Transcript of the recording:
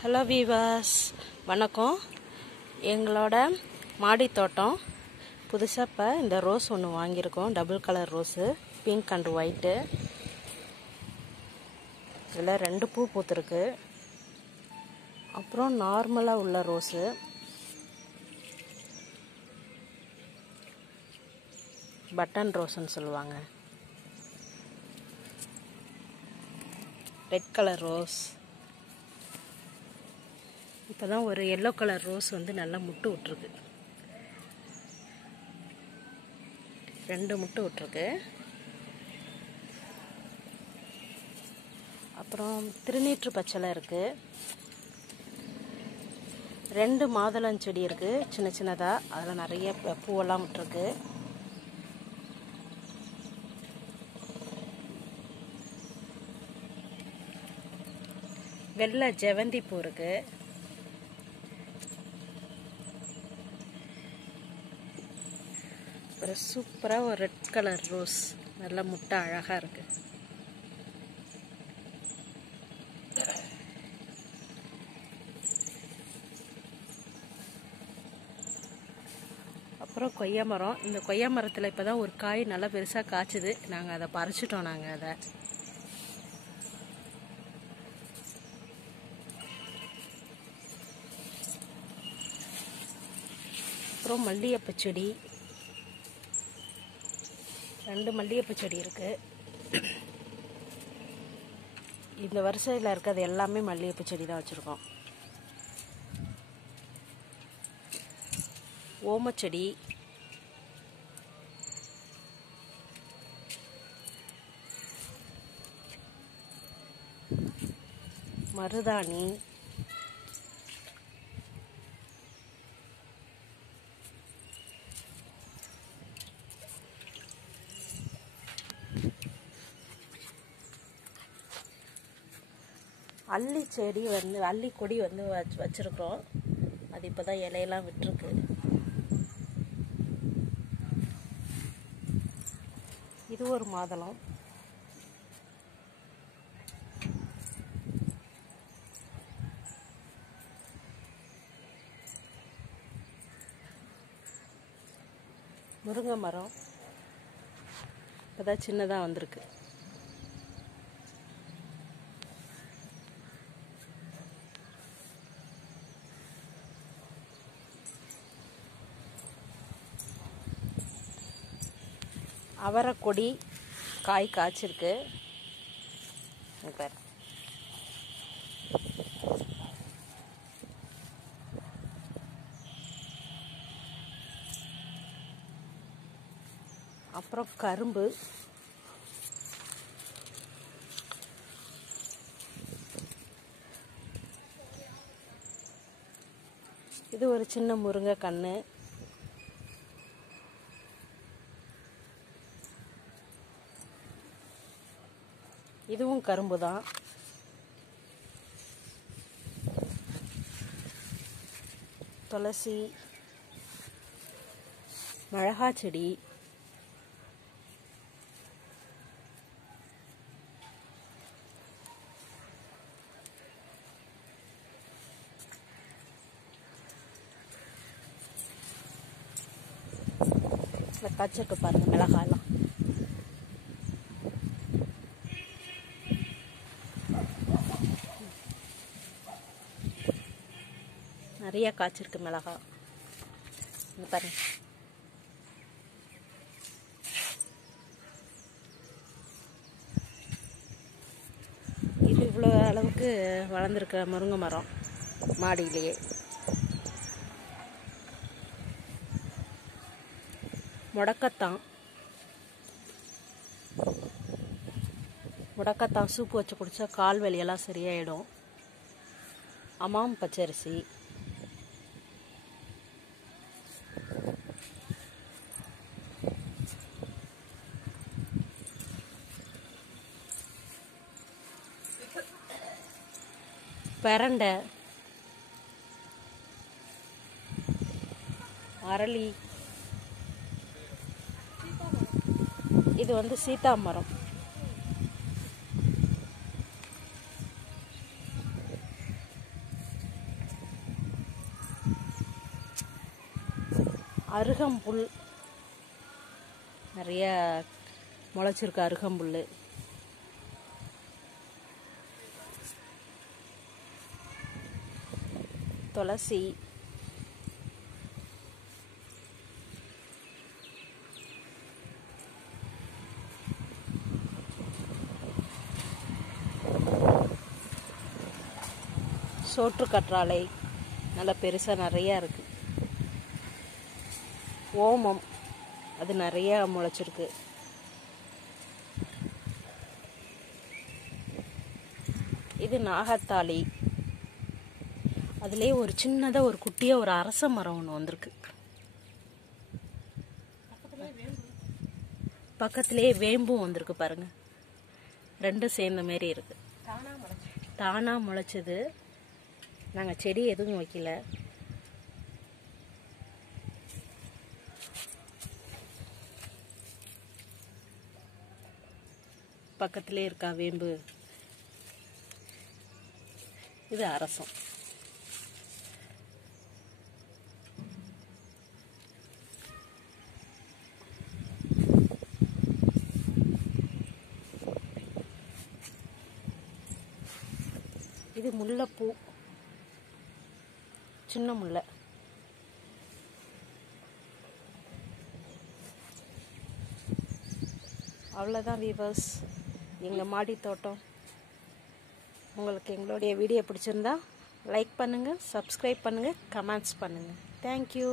Hello viewers, வணக்கம். எங்களோட மாடி தோட்டம் புதுசாக இப்போ இந்த ரோஸ் ஒன்று வாங்கியிருக்கோம். Double colour rose, pink and white. இதில் 2 பூ பூத்துருக்கு. அப்புறம் நார்மலாக உள்ள ரோஸு, பட்டன் ரோஸ்ன்னு சொல்லுவாங்க. Red colour rose. இப்போ தான் ஒரு எல்லோ கலர் ரோஸ் வந்து நல்லா முட்டு விட்டுருக்கு. 2 முட்டு விட்டுருக்கு. அப்புறம் திருநீற்று பச்சலை இருக்குது. 2 மாதுளஞ்செடி இருக்குது சின்ன சின்னதாக. அதில் நிறைய பூவெல்லாம் விட்டுருக்கு. வெள்ளை ஜெவந்தி பூ இருக்குது. அப்புறம் சூப்பராக ஒரு ரெட் கலர் ரோஸ், நல்ல முட்டை அழகாக இருக்கு. அப்புறம் கொய்யா மரம். இந்த கொய்யா மரத்தில் இப்போ தான் ஒரு காய் நல்லா பெருசாக காய்ச்சுது. நாங்கள் அதை பறிச்சிட்டோம். நாங்கள் அதை அப்புறம் மல்லிகைப்பூ செடி, 2 மல்லிகைப்பூ செடி இருக்குது. இந்த வரிசையில் இருக்கிறது எல்லாமே மல்லிகைப்பூ செடி தான் வச்சுருக்கோம். ஓமச்செடி, மருதாணி, அல்லி செடி வந்து அல்லி கொடி வந்து வச்சுருக்குறோம். அது இப்போ தான் இலையெல்லாம் விட்டுருக்கு. இது ஒரு மாதுளம். முருங்கை மரம் இப்போ தான் சின்னதாக வந்திருக்கு. அவரைக்கொடி காய் காய்ச்சிருக்கு. அப்புறம் கரும்பு, இது ஒரு சின்ன முருங்கை கன்று. இதுவும் கரும்பு தான். துளசி, மிளகா செடி, காய்ச்சிருக்கு பாருங்க மிளகாலாம். நிறைய காய்ச்சிருக்கு மிளகா. பாருங்க. இது இவ்வளோ அளவுக்கு வளர்ந்துருக்க முருங்கை மரம் மாடியிலேயே. முடக்கத்தான் சூப்பு வச்சு குடித்தா கால் வலியெல்லாம் சரியாயிடும். அமாம் பச்சரிசி, பெரண்டை, அரளி, இது வந்து சீதா மரம். அருகம்புல் நிறைய முளைச்சிருக்கு. அருகம்புல், துளசி, சோற்று கற்றாழை நல்லா பெருசாக நிறையா இருக்குது. ஓமம் அது நிறையா முளைச்சிருக்கு. இது நாகத்தாளி. அதுலேயே ஒரு சின்னதாக ஒரு குட்டியாக ஒரு அரச மரம் ஒன்று வந்திருக்கு. பக்கத்துலேயே வேம்பும் வந்திருக்கு பாருங்க. ரெண்டும் சேர்ந்த மாரி இருக்கு. தானாக முளைச்சது. நாங்கள் செடி எதுவும் வைக்கல. பக்கத்திலே இருக்கா வேம்பு. இது அரசம். இது முல்லைப்பூ, சின்ன முல்லை. அவ்வளோதான் வீவர்ஸ், எங்கள் மாடி தோட்டம். உங்களுக்கு எங்களுடைய வீடியோ பிடிச்சிருந்தா லைக் பண்ணுங்கள், சப்ஸ்கிரைப் பண்ணுங்கள், கமெண்ட்ஸ் பண்ணுங்கள். தேங்க்யூ.